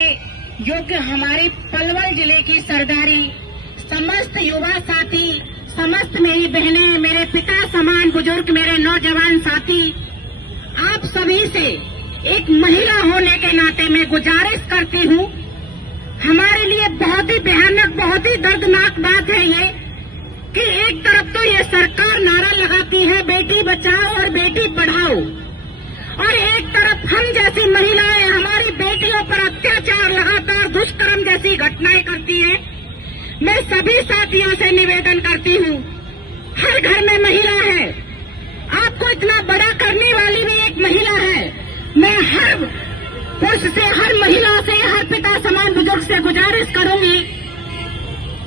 योग्य हमारे पलवल जिले की सरदारी, समस्त युवा साथी, समस्त मेरी बहनें, मेरे पिता समान बुजुर्ग, मेरे नौजवान साथी, आप सभी से एक महिला होने के नाते मैं गुजारिश करती हूँ। हमारे लिए बहुत ही भयानक, बहुत ही दर्दनाक बात है ये कि एक तरफ तो ये सरकार नारा लगाती है बेटी बचाओ और बेटी पढ़ाओ, और एक तरफ हम जैसी महिलाएं हमारी बेटियों पर अत्याचार, लगातार दुष्कर्म जैसी घटनाएं करती हैं। मैं सभी साथियों से निवेदन करती हूँ, हर घर में महिला है, आपको इतना बड़ा करने वाली भी एक महिला है। मैं हर पुरुष से, हर महिला से, हर पिता समान बुजुर्ग से गुजारिश करूंगी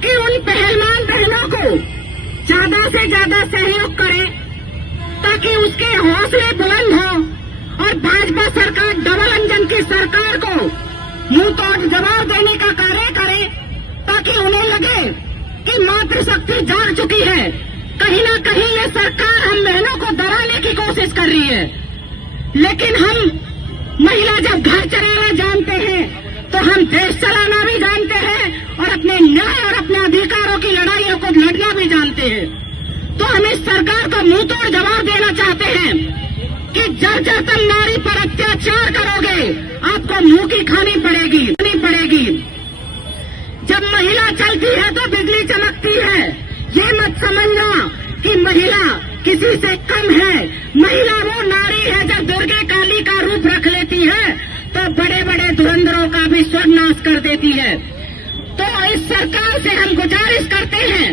कि उन पहलवान बहनों को ज्यादा से ज्यादा सहयोग करें ताकि उसके हौसले बुलंद हों और भाजपा सरकार, डबल इंजन की सरकार को मुंह तोड़ जवाब देने का कार्य करे ताकि उन्हें लगे कि मातृशक्ति जाग चुकी है। कहीं न कहीं ये सरकार हम बहनों को डराने की कोशिश कर रही है, लेकिन हम महिला जब घर चलाना जानते हैं तो हम देश चलाना भी जानते हैं और अपने न्याय और अपने अधिकारों की लड़ाइयों को लड़ना भी जानते हैं। तो हम इस सरकार को मुंह तोड़ जवाब देना चाहते हैं कि जब जब तुम नारी पर अत्याचार करोगे आपको मुंह की खानी पड़ेगी। जब महिला चलती है तो बिजली चमकती है, ये मत समझना कि महिला किसी से कम है। महिला वो नारी है जब दुर्गे काली का रूप रख लेती है तो बड़े बड़े धुरंधरों का भी सर्वनाश कर देती है। तो इस सरकार से हम गुजारिश करते हैं,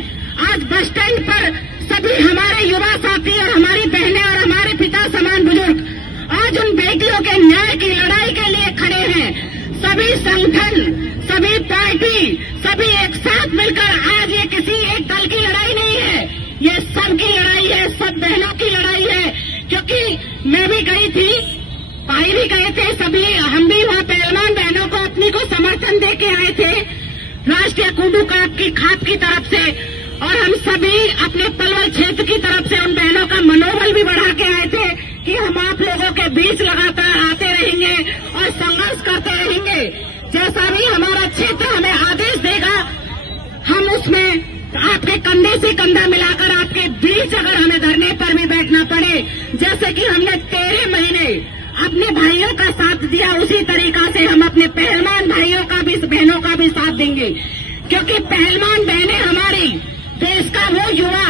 आज बस स्टैंड पर सभी हमारे युवा साथी और हमारी बहनें और हमारे पिता समान बुजुर्ग आज उन बेटियों के न्याय की लड़ाई के लिए खड़े हैं। सभी संगठन, सभी पार्टी, सभी एक साथ मिलकर, आज ये किसी एक दल की लड़ाई नहीं है, ये सबकी लड़ाई है, सब बहनों की लड़ाई है। क्योंकि मैं भी गई थी, भाई भी गए थे, सभी हम भी वहाँ पहलवान बहनों को अपनी को समर्थन दे के आए थे राष्ट्रीय कूडू की खाप की तरफ से, और हम सभी अपने पलवल क्षेत्र की तरफ से उन बहनों का मनोबल भी बढ़ा के आए थे कि हम आप लोगों के बीच लगातार आते रहेंगे और संघर्ष करते रहेंगे। जैसा भी हमारा क्षेत्र हमें आदेश देगा, हम उसमें आपके कंधे से कंधा मिलाकर आपके बीच अगर हमें धरने पर भी बैठना पड़े, जैसे कि हमने 13 महीने अपने भाइयों का साथ दिया, उसी तरीका से हम अपने पहलवान भाइयों का भी, बहनों का भी साथ देंगे। क्योंकि पहलवान बहनें हमारी देश का वो युवा,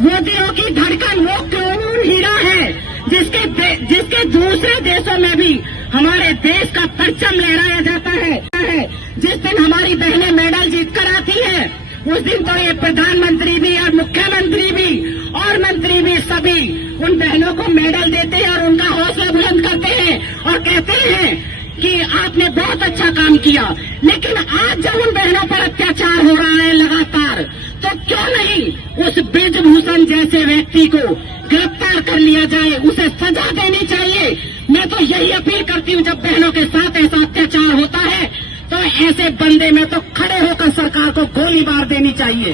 वो दिलों की धड़कन, वो क्रोमूल हीरा है जिसके दूसरे देशों में भी हमारे देश का परचम लहराया जाता है। जिस दिन हमारी बहनें मेडल जीत कर आती है उस दिन तो ये प्रधानमंत्री भी और मुख्यमंत्री भी और मंत्री भी सभी उन बहनों को मेडल देते हैं और उनका हौसला बुलंद करते हैं और कहते हैं कि आपने बहुत अच्छा काम किया। लेकिन आज जब उन बहनों पर अत्याचार हो रहा है लगातार, तो क्यों नहीं उस ब्रिजभूषण जैसे व्यक्ति को गिरफ्तार कर लिया जाए, उसे सजा देनी चाहिए। मैं तो यही अपील करती हूँ, जब बहनों के साथ ऐसा अत्याचार होता है तो ऐसे बंदे में तो खड़े होकर सरकार को गोली मार देनी चाहिए,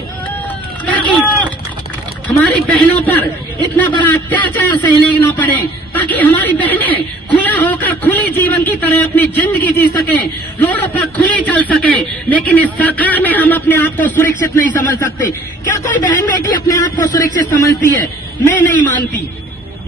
ताकि हमारी बहनों पर इतना बड़ा अत्याचार सहने न पड़े, ताकि हमारी बहनें खुला होकर खुली जीवन की तरह अपनी जिंदगी जी सकें, रोडों पर खुली चल सकें। लेकिन इस सरकार में हम अपने आप को सुरक्षित नहीं समझ सकते। क्या कोई बहन बेटी अपने आप को सुरक्षित समझती है? मैं नहीं मानती।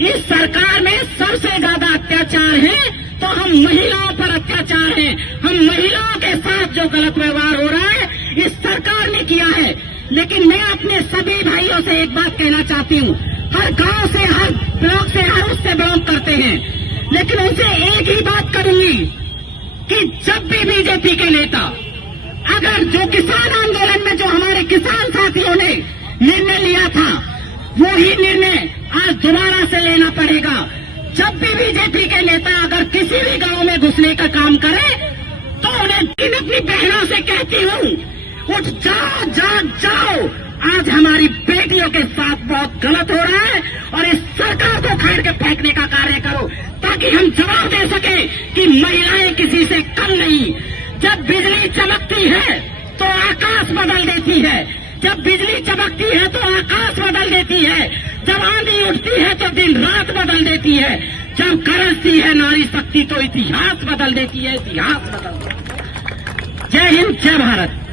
इस सरकार में सबसे ज्यादा अत्याचार है तो हम महिलाओं पर अत्याचार है। हम महिलाओं के साथ जो गलत व्यवहार हो रहा है इस सरकार ने किया है। लेकिन मैं अपने सभी भाइयों से एक बात कहना चाहती हूँ, हर गांव से, हर ब्लॉक से, हर उससे बिलोंग करते हैं, लेकिन उनसे एक ही बात करूंगी कि जब भी बीजेपी के नेता, अगर जो किसान आंदोलन में जो हमारे किसान साथियों ने निर्णय लिया था वो ही निर्णय आज दोबारा से लेना पड़ेगा। जब भी बीजेपी के नेता अगर किसी भी गांव में घुसने का काम करे तो उन्हें अपनी बहनों से कहती हूँ, उठ जाओ, जाओ। आज हमारी बेटियों के साथ बहुत गलत हो रहा है और इस सरकार को उखाड़ के फेंकने का कार्य करो, ताकि हम जवाब दे सके कि महिलाएं किसी से कम नहीं। जब बिजली चमकती है तो आकाश बदल देती है, जब बिजली चमकती है तो आकाश बदल देती है, जब आंधी उठती है तो दिन रात बदल देती है, जब गरजती है नारी शक्ति तो इतिहास बदल देती है, इतिहास बदल देती है। जय हिंद, जय भारत।